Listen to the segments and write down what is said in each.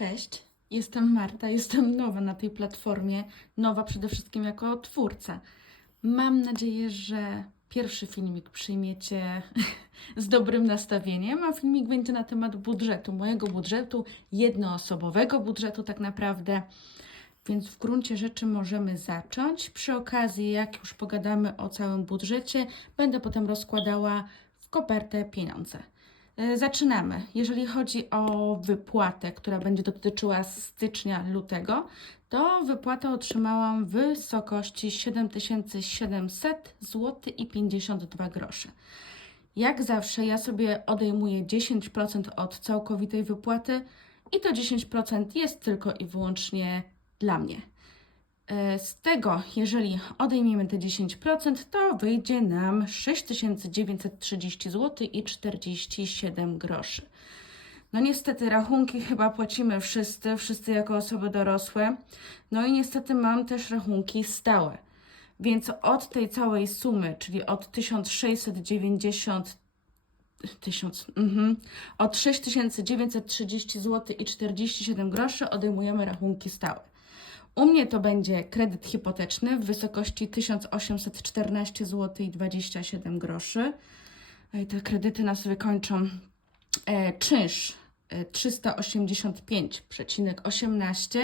Cześć, jestem Marta, jestem nowa na tej platformie, nowa przede wszystkim jako twórca. Mam nadzieję, że pierwszy filmik przyjmiecie z dobrym nastawieniem, a filmik będzie na temat budżetu, mojego budżetu, jednoosobowego budżetu tak naprawdę. Więc w gruncie rzeczy możemy zacząć. Przy okazji, jak już pogadamy o całym budżecie, będę potem rozkładała w kopertę pieniądze. E, Zaczynamy. Jeżeli chodzi o wypłatę, która będzie dotyczyła stycznia, lutego, to wypłatę otrzymałam w wysokości 7700 zł i 52 grosze. Jak zawsze ja sobie odejmuję 10% od całkowitej wypłaty i to 10% jest tylko i wyłącznie dla mnie. E, Z tego, jeżeli odejmiemy te 10%, to wyjdzie nam 6930 zł i 47 groszy. No niestety rachunki chyba płacimy wszyscy, wszyscy jako osoby dorosłe. No i niestety mam też rachunki stałe. Więc od tej całej sumy, czyli od 1690 1000, mhm, od 6930 zł i 47 groszy odejmujemy rachunki stałe. U mnie to będzie kredyt hipoteczny w wysokości 1814 zł i 27 groszy. I te kredyty nas wykończą. E, czynsz e, 385,18.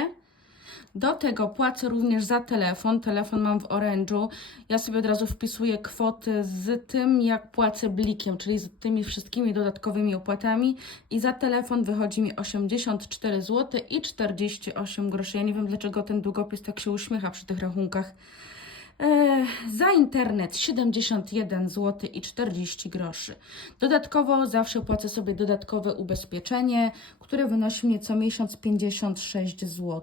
Do tego płacę również za telefon. Telefon mam w Orange'u. Ja sobie od razu wpisuję kwoty z tym, jak płacę blikiem, czyli z tymi wszystkimi dodatkowymi opłatami. I za telefon wychodzi mi 84 zł i 48 groszy. Ja nie wiem, dlaczego ten długopis tak się uśmiecha przy tych rachunkach. E, za internet 71 zł i 40 groszy. Dodatkowo zawsze płacę sobie dodatkowe ubezpieczenie, które wynosi mnie co miesiąc 56 zł.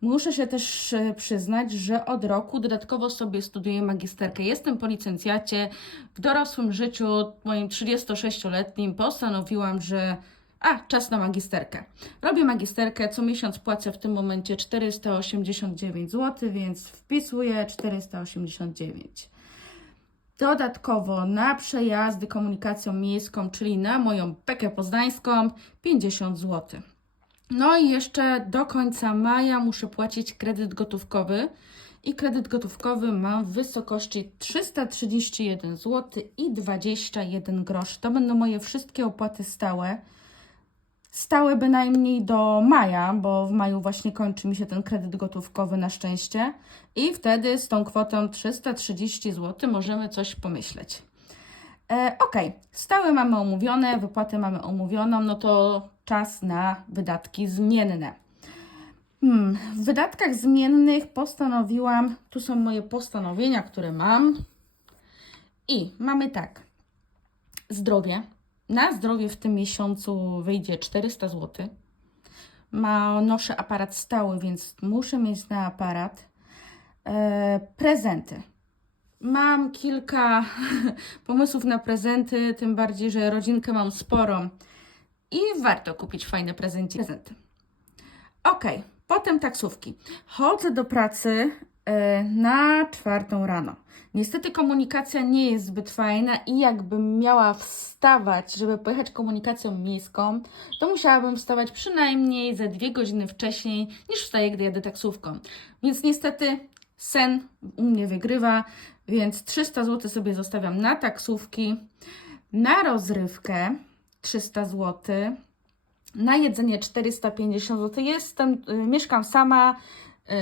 Muszę się też e, przyznać, że od roku dodatkowo sobie studiuję magisterkę. Jestem po licencjacie. W dorosłym życiu, moim 36-letnim, postanowiłam, że a, czas na magisterkę. Robię magisterkę, co miesiąc płacę w tym momencie 489 zł, więc wpisuję 489. Dodatkowo na przejazdy komunikacją miejską, czyli na moją pekę poznańską, 50 zł. No i jeszcze do końca maja muszę płacić kredyt gotówkowy. I kredyt gotówkowy mam w wysokości 331 zł i 21 groszy. To będą moje wszystkie opłaty stałe. Stałe bynajmniej do maja, bo w maju właśnie kończy mi się ten kredyt gotówkowy na szczęście. I wtedy z tą kwotą 330 zł możemy coś pomyśleć. E, ok, stałe mamy omówione, wypłatę mamy omówioną, no to czas na wydatki zmienne. Hmm, w wydatkach zmiennych postanowiłam, tu są moje postanowienia, które mam. I mamy tak, zdrowie. Na zdrowie w tym miesiącu wyjdzie 400 zł. Ma, noszę aparat stały, więc muszę mieć na aparat. E, prezenty. Mam kilka pomysłów na prezenty, tym bardziej, że rodzinkę mam sporą i warto kupić fajne prezenty. Ok, potem taksówki. Chodzę do pracy e, na czwartą rano. Niestety komunikacja nie jest zbyt fajna i jakbym miała wstawać, żeby pojechać komunikacją miejską, to musiałabym wstawać przynajmniej ze dwie godziny wcześniej niż wstaję, gdy jadę taksówką. Więc niestety sen u mnie wygrywa, więc 300 zł sobie zostawiam na taksówki, na rozrywkę 300 zł, na jedzenie 450 zł. Jestem, y, mieszkam sama.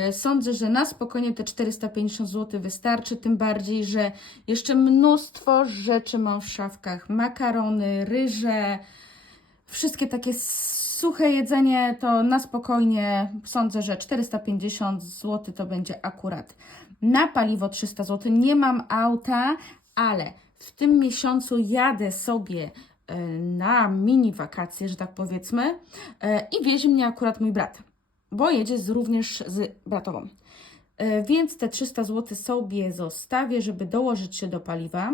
y, Sądzę, że na spokojnie te 450 zł wystarczy, tym bardziej, że jeszcze mnóstwo rzeczy mam w szafkach. Makarony, ryże, wszystkie takie suche jedzenie to na spokojnie sądzę, że 450 zł to będzie akurat. Na paliwo 300 zł. Nie mam auta, ale w tym miesiącu jadę sobie e, na mini wakacje, że tak powiedzmy, e, i wiezie mnie akurat mój brat, bo jedzie z, również z bratową. E, Więc te 300 zł sobie zostawię, żeby dołożyć się do paliwa.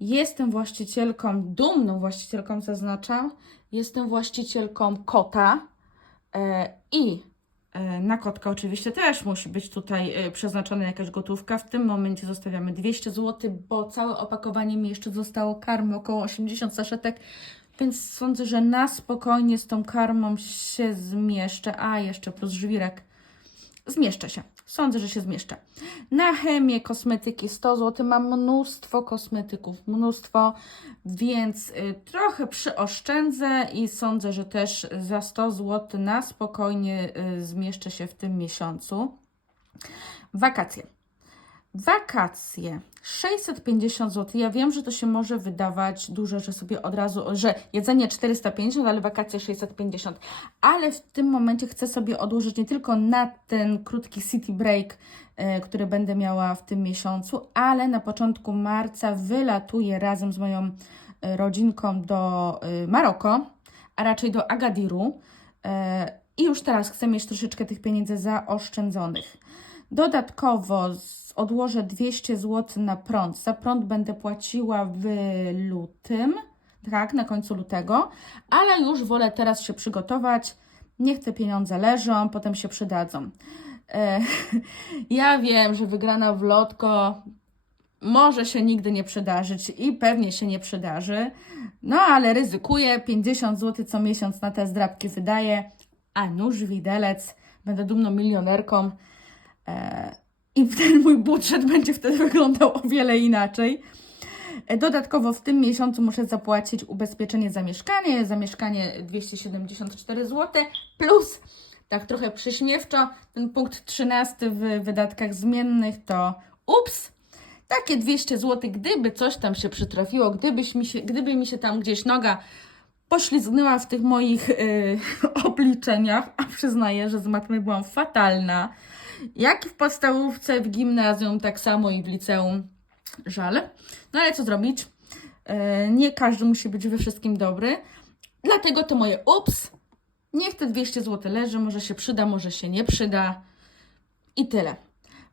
Jestem właścicielką, dumną właścicielką zaznaczam, jestem właścicielką kota i na kotka oczywiście też musi być tutaj e, przeznaczona jakaś gotówka. W tym momencie zostawiamy 200 zł, bo całe opakowanie mi jeszcze zostało karmy, około 80 saszetek. Więc sądzę, że na spokojnie z tą karmą się zmieszczę. A, jeszcze plus żwirek. Zmieszczę się. Sądzę, że się zmieszczę. Na chemię, kosmetyki 100 zł. Mam mnóstwo kosmetyków, mnóstwo, więc y, trochę przyoszczędzę i sądzę, że też za 100 zł na spokojnie y, zmieszczę się w tym miesiącu. Wakacje. Wakacje 650 zł. Ja wiem, że to się może wydawać dużo, że sobie od razu, że jedzenie 450, ale wakacje 650. Ale w tym momencie chcę sobie odłożyć nie tylko na ten krótki city break, e, który będę miała w tym miesiącu, ale na początku marca wylatuję razem z moją e, rodzinką do e, Maroko, a raczej do Agadiru. I już teraz chcę mieć troszeczkę tych pieniędzy zaoszczędzonych. Dodatkowo odłożę 200 zł na prąd. Za prąd będę płaciła w lutym, tak, na końcu lutego, ale już wolę teraz się przygotować. Niech te pieniądze leżą, potem się przydadzą. E, ja wiem, że wygrana w lotko może się nigdy nie przydarzyć i pewnie się nie przydarzy, no ale ryzykuję. 50 zł co miesiąc na te zdrabki wydaję, a nóż widelec. Będę dumną milionerką. I ten mój budżet będzie wtedy wyglądał o wiele inaczej. E, Dodatkowo w tym miesiącu muszę zapłacić ubezpieczenie za mieszkanie. Za mieszkanie 274 zł plus, tak trochę przyśmiewczo, ten punkt 13 w wydatkach zmiennych to ups, takie 200 zł, gdyby coś tam się przytrafiło, gdybyś mi się, gdyby mi się tam gdzieś noga poślizgnęła w tych moich y, obliczeniach, a przyznaję, że z matmy byłam fatalna. Jak w podstawówce, w gimnazjum, tak samo i w liceum. Żal. No ale co zrobić? E, Nie każdy musi być we wszystkim dobry. Dlatego to moje ups. Niech te 200 zł leży, może się przyda, może się nie przyda. I tyle.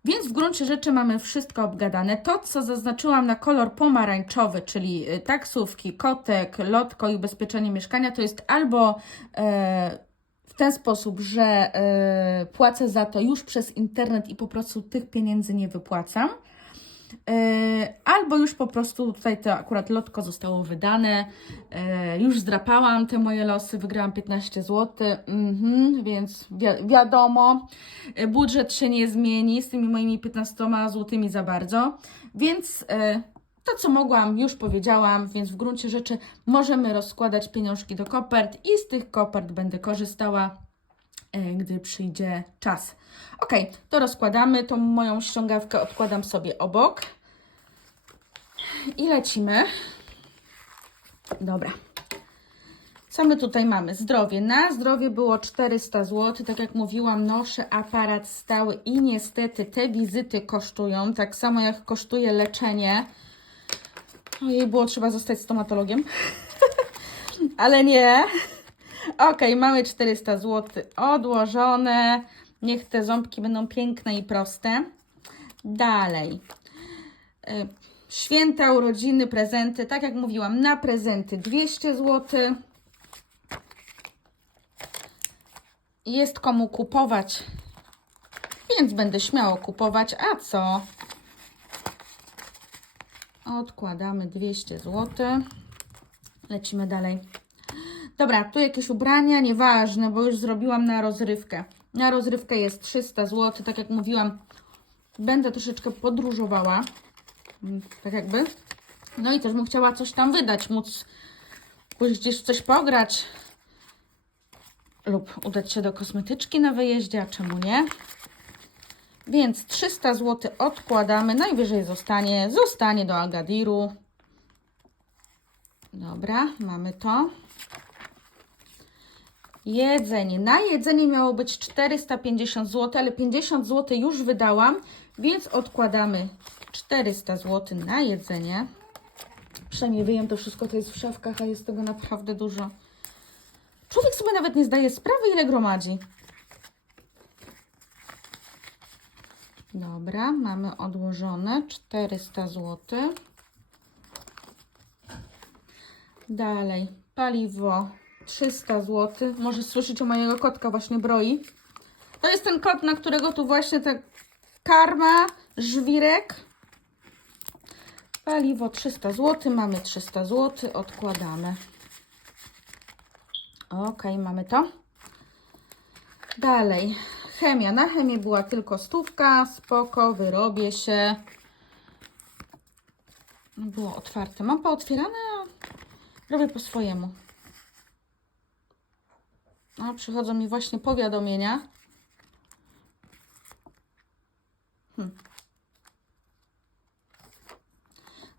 Więc w gruncie rzeczy mamy wszystko obgadane. To, co zaznaczyłam na kolor pomarańczowy, czyli y, taksówki, kotek, lotko i ubezpieczenie mieszkania, to jest albo e, w ten sposób, że e, płacę za to już przez internet i po prostu tych pieniędzy nie wypłacam. E, Albo już po prostu tutaj to akurat lotko zostało wydane. E, Już zdrapałam te moje losy, wygrałam 15 zł, mhm, więc wi- wiadomo, budżet się nie zmieni z tymi moimi 15 złotymi za bardzo, więc to co mogłam już powiedziałam, więc w gruncie rzeczy możemy rozkładać pieniążki do kopert i z tych kopert będę korzystała e, gdy przyjdzie czas. Ok, to rozkładamy. Tą moją ściągawkę odkładam sobie obok. I lecimy. Dobra. Co my tutaj mamy? Zdrowie. Na zdrowie było 400 zł. Tak jak mówiłam, noszę aparat stały i niestety te wizyty kosztują. Tak samo jak kosztuje leczenie. Ojej, było trzeba zostać stomatologiem. Ale nie. Ok, mamy 400 zł odłożone. Niech te ząbki będą piękne i proste. Dalej. Y, Święta, urodziny, prezenty. Tak jak mówiłam, na prezenty 200 zł. Jest komu kupować, więc będę śmiało kupować. A co? Odkładamy 200 zł. Lecimy dalej. Dobra, tu jakieś ubrania, nieważne, bo już zrobiłam na rozrywkę. Na rozrywkę jest 300 zł, tak jak mówiłam, będę troszeczkę podróżowała. Tak jakby. No i też bym chciała coś tam wydać, móc pójść gdzieś coś pograć. Lub udać się do kosmetyczki na wyjeździe, a czemu nie? Więc 300 zł odkładamy, najwyżej zostanie, zostanie do Agadiru. Dobra, mamy to. Jedzenie. Na jedzenie miało być 450 zł, ale 50 zł już wydałam, więc odkładamy 400 zł na jedzenie. Przynajmniej wyjem to wszystko, to jest w szafkach, a jest tego naprawdę dużo. Człowiek sobie nawet nie zdaje sprawy, ile gromadzi. Dobra, mamy odłożone 400 zł. Dalej, paliwo 300 zł. Może słyszycie mojego kotka właśnie broi. To jest ten kot, na którego tu właśnie ta karma, żwirek. Paliwo 300 zł, mamy 300 zł, odkładamy. Ok, mamy to. Dalej. Chemia. Na chemię była tylko stówka. Spoko, wyrobię się. Było otwarte. Mam pootwierane, robię po swojemu. A przychodzą mi właśnie powiadomienia. Hmm.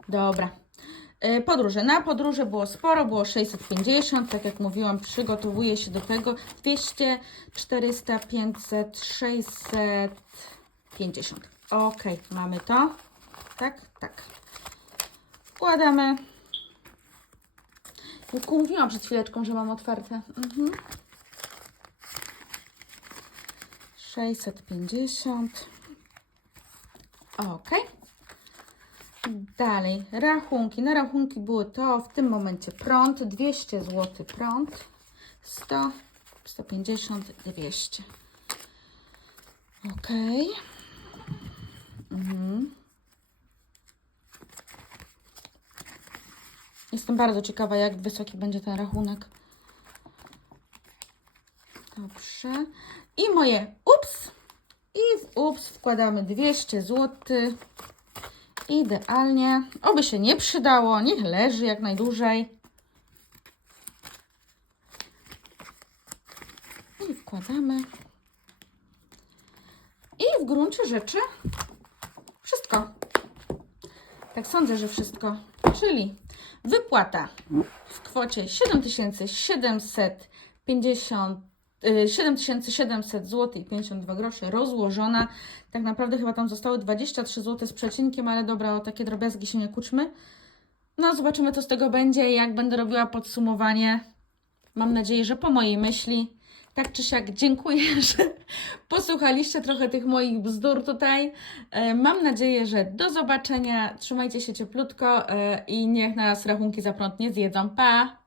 Dobra. E, Podróże. Na podróże było sporo, było 650. Tak jak mówiłam, przygotowuję się do tego. 200, 400, 500, 650. Ok, mamy to. Tak, tak. Wkładamy. Mówiłam przed chwileczką, że mam otwarte. Mhm. 650. Ok. Dalej, rachunki. Na rachunki były to w tym momencie prąd, 200 zł prąd, 100, 150, 200. Ok. Mhm. Jestem bardzo ciekawa, jak wysoki będzie ten rachunek. Dobrze. I moje ups. I w ups wkładamy 200 zł. Idealnie. Oby się nie przydało, niech leży jak najdłużej. I wkładamy. I w gruncie rzeczy wszystko. Tak sądzę, że wszystko. Czyli wypłata w kwocie 7750 y, 7700 zł i 52 grosze rozłożona. Tak naprawdę chyba tam zostały 23 zł z przecinkiem, ale dobra, o takie drobiazgi się nie kuczmy. No, zobaczymy, co z tego będzie, jak będę robiła podsumowanie. Mam nadzieję, że po mojej myśli. Tak czy siak, dziękuję, że posłuchaliście trochę tych moich bzdur tutaj. E, Mam nadzieję, że do zobaczenia. Trzymajcie się cieplutko e, i niech nas rachunki za prąd nie zjedzą. Pa!